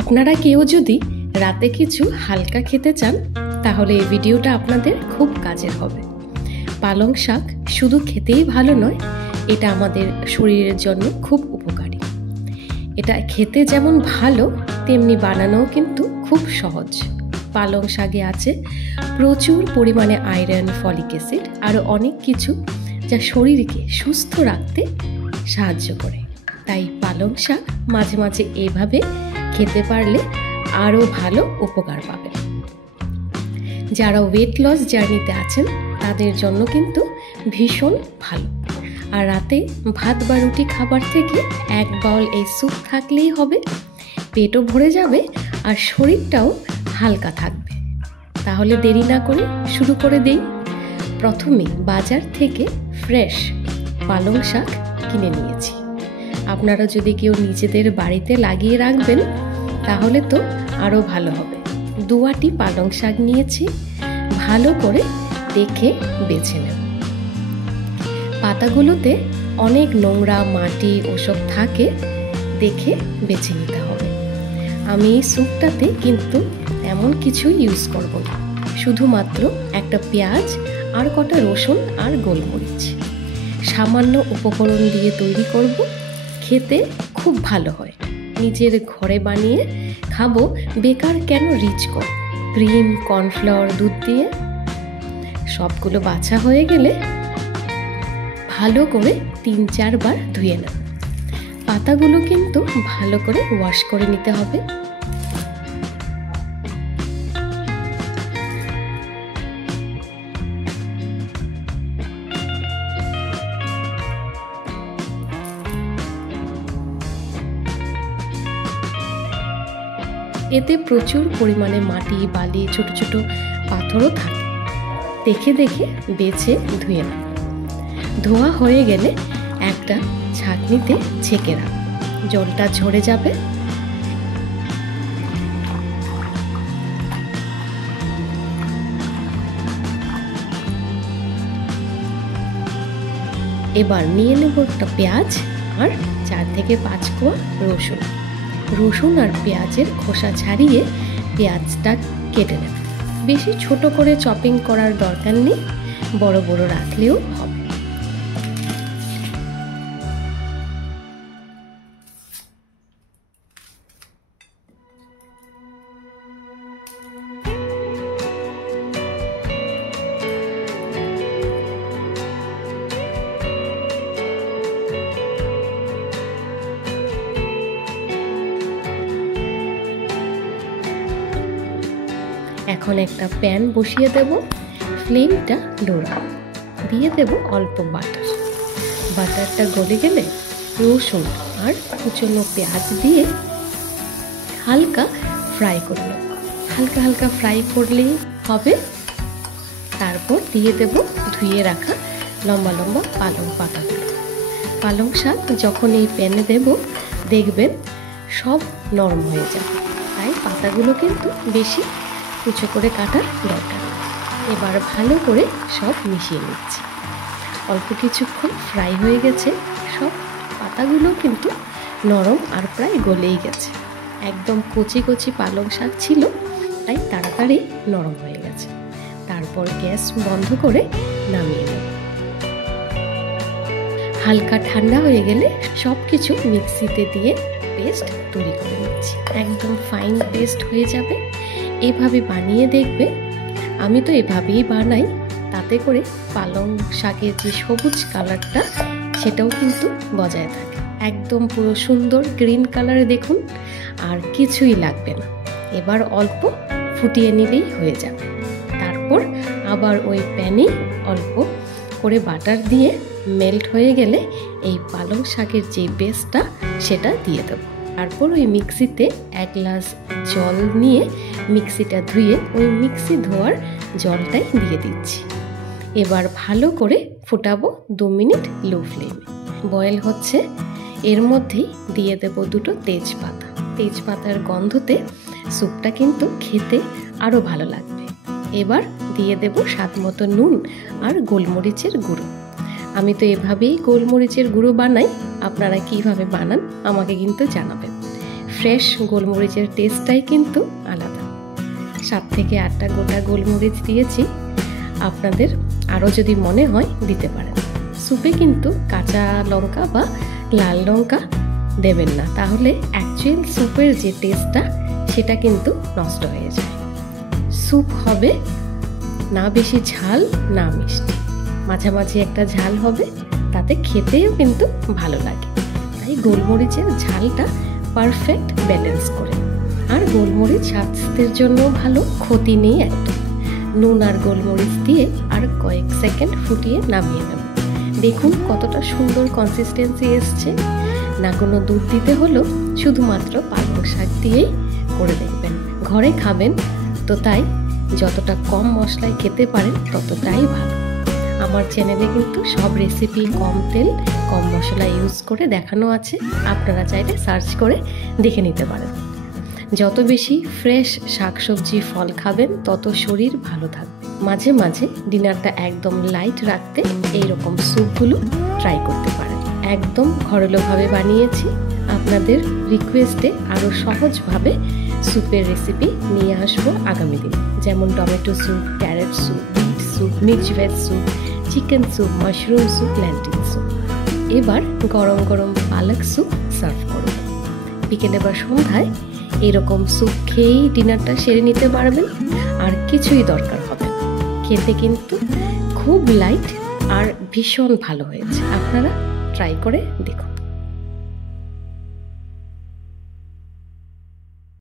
আপনারা কেউ যদি রাতে কিছু হালকা খেতে চান তাহলে এই ভিডিওটা আপনাদের খুব কাজের হবে। পালং শাক শুধু খেতেই ভালো নয়, এটা আমাদের শরীরের জন্য খুব উপকারী। এটা খেতে যেমন ভালো তেমনি বানানোও কিন্তু খুব সহজ। পালং শাকে আছে প্রচুর পরিমাণে আয়রন, ফলিক অ্যাসিড আরও অনেক কিছু যা শরীরকে সুস্থ রাখতে সাহায্য করে। তাই পালং শাক মাঝে মাঝে এভাবে খেতে পারলে আরও ভালো উপকার পাবেন। যারা ওয়েট লস জার্নিতে আছেন তাদের জন্য কিন্তু ভীষণ ভালো। আর রাতে ভাত বা রুটি খাবার থেকে এক বাউল এই স্যুপ থাকলেই হবে, পেটও ভরে যাবে আর শরীরটাও হালকা থাকবে। তাহলে দেরি না করে শুরু করে দেই। প্রথমে বাজার থেকে ফ্রেশ পালং শাক কিনে নিয়েছি। আপনারা যদি কেউ নিজেদের বাড়িতে লাগিয়ে রাখবেন তাহলে তো আরও ভালো হবে। 2 আটি পালং শাক নিয়েছি, ভালো করে দেখে বেছে নেব। পাতাগুলোতে অনেক নোংরা, মাটি ওসব থাকে, দেখে বেছে নিতে হবে। আমি এই স্যুপটাতে কিন্তু এমন কিছু ইউজ করব না, শুধুমাত্র একটা পেঁয়াজ আর কটা রসুন আর গোলমরিচ, সামান্য উপকরণ দিয়ে তৈরি করব। খেতে খুব ভালো হয়। নিজের ঘরে বানিয়ে খাবো, বেকার কেন রিচ করব। ক্রিম, কর্নফ্লাওয়ার, দুধ দিয়ে সবগুলো বাছা হয়ে গেলে ভালো করে 3-4 বার ধুয়ে নেব। পাতাগুলো কিন্তু ভালো করে ওয়াশ করে নিতে হবে। এতে প্রচুর পরিমাণে মাটি, বালি, ছোট ছোট পাথরও থাকে। দেখে দেখে বেছে ধুয়ে নেব। ধোয়া হয়ে গেলে একটা ছাঁকনিতে ছেঁকে রাখব, জলটা ঝরে যাবে। এবার নিয়ে নেব একটা পেঁয়াজ আর 4 থেকে 5 কোয়া রসুন। রসুন আর পেঁয়াজের খোসা ছাড়িয়ে পেঁয়াজটা কেটে নেব। বেশি ছোট করে চপিং করার দরকার নেই, বড় বড় রাখলেও হবে। এখন একটা প্যান বসিয়ে দেব, ফ্লেমটা লো রাখব। দিয়ে দেব অল্প বাটার। বাটারটা গলে গেলে রসুন আর কুচনো পেঁয়াজ দিয়ে হালকা ফ্রাই করে নেব। হালকা হালকা ফ্রাই করলেই হবে। তারপর দিয়ে দেব ধুয়ে রাখা লম্বা লম্বা পালং পাতাগুলো। পালং শাক যখন এই প্যানে দেব দেখবেন সব নরম হয়ে যাবে, তাই পাতাগুলো কিন্তু বেশি কুচো করে কাটার দরকার নেই। এবার ভালো করে সব মিশিয়ে নিচ্ছি। অল্প কিছুক্ষণ ফ্রাই হয়ে গেছে, সব পাতাগুলো কিন্তু নরম আর প্রায় গলেই গেছে। একদম কচি কচি পালং শাক ছিল, তাই তাড়াতাড়ি নরম হয়ে গেছে। তারপর গ্যাস বন্ধ করে নামিয়ে নেব। হালকা ঠান্ডা হয়ে গেলে সব কিছু মিক্সিতে দিয়ে পেস্ট তৈরি করে নিচ্ছি। একদম ফাইন পেস্ট হয়ে যাবে। এভাবে বানিয়ে দেখবে। আমি তো এভাবেই বানাই, তাতে করে পালং শাকের যে সবুজ কালারটা সেটাও কিন্তু বজায় থাকে। একদম পুরো সুন্দর গ্রিন কালারে দেখুন, আর কিছুই লাগবে না। এবার অল্প ফুটিয়ে নিলেই হয়ে যাবে। তারপর আবার ওই প্যানে অল্প করে বাটার দিয়ে মেল্ট হয়ে গেলে এই পালং শাকের যে বেসটা সেটা দিয়ে দেবো। তারপর ওই মিক্সিতে 1 গ্লাস জল নিয়ে মিক্সিটা ধুয়ে ওই মিক্সি ধোয়ার জলটাই দিয়ে দিচ্ছি। এবার ভালো করে ফোটাবো 2 মিনিট লো ফ্লেমে। বয়েল হচ্ছে, এর মধ্যেই দিয়ে দেব 2টো তেজপাতা। তেজপাতার গন্ধতে স্যুপটা কিন্তু খেতে আরও ভালো লাগবে। এবার দিয়ে দেব স্বাদ মতো নুন আর গোলমরিচের গুঁড়ো। আমি তো এভাবেই গোলমরিচের গুঁড়ো বানাই, আপনারা কিভাবে বানান আমাকে কিন্তু জানাবেন। ফ্রেশ গোলমরিচের টেস্টটাই কিন্তু আলাদা। 7 থেকে 8টা গোটা গোলমরিচ দিয়েছি, আপনাদের আরও যদি মনে হয় দিতে পারেন। স্যুপে কিন্তু কাঁচা লঙ্কা বা লাল লঙ্কা দেবেন না, তাহলে অ্যাকচুয়াল স্যুপের যে টেস্টটা সেটা কিন্তু নষ্ট হয়ে যায়। স্যুপ হবে না বেশি ঝাল না মিষ্টি, মাঝামাঝি একটা ঝাল হবে, তাতে খেতেও কিন্তু ভালো লাগে। তাই গোলমরিচের ঝালটা পারফেক্ট ব্যালেন্স করে। আর গোলমরিচ স্বাস্থ্যের জন্য ভালো, ক্ষতি নেই একদম। নুন আর গোলমরিচ দিয়ে আর কয়েক সেকেন্ড ফুটিয়ে নামিয়ে নেব। দেখুন কতটা সুন্দর কনসিস্টেন্সি এসছে। না কোনো দুধ দিতে হলো, শুধুমাত্র পালং শাক দিয়েই করে দেখবেন। ঘরে খাবেন তো তাই যতটা কম মশলায় খেতে পারেন ততটাই ভালো। আমার চ্যানেলে কিন্তু সব রেসিপি কম তেল কম মশলা ইউজ করে দেখানো আছে, আপনারা চাইলে সার্চ করে দেখে নিতে পারেন। যত বেশি ফ্রেশ শাকসবজি ফল খাবেন তত শরীর ভালো থাকবে। মাঝে মাঝে ডিনারটা একদম লাইট রাখতে এইরকম স্যুপগুলো ট্রাই করতে পারেন। একদম ঘরোয়াভাবে বানিয়েছি, আপনাদের রিকোয়েস্টে আরও সহজভাবে স্যুপের রেসিপি নিয়ে আসবো আগামী দিন, যেমন tomato soup, carrot soup, beet soup, mixed veg soup, chicken soup, mushroom soup, lentil soup. এবার গরম গরম পালক স্যুপ সার্ভ করব। বিকেলে বা সন্ধ্যায় এরকম স্যুপ খেয়েই ডিনারটা সেরে নিতে পারবেন, আর কিছুই দরকার হবে না। খেতে কিন্তু খুব লাইট আর ভীষণ ভালো হয়েছে, আপনারা ট্রাই করে দেখুন।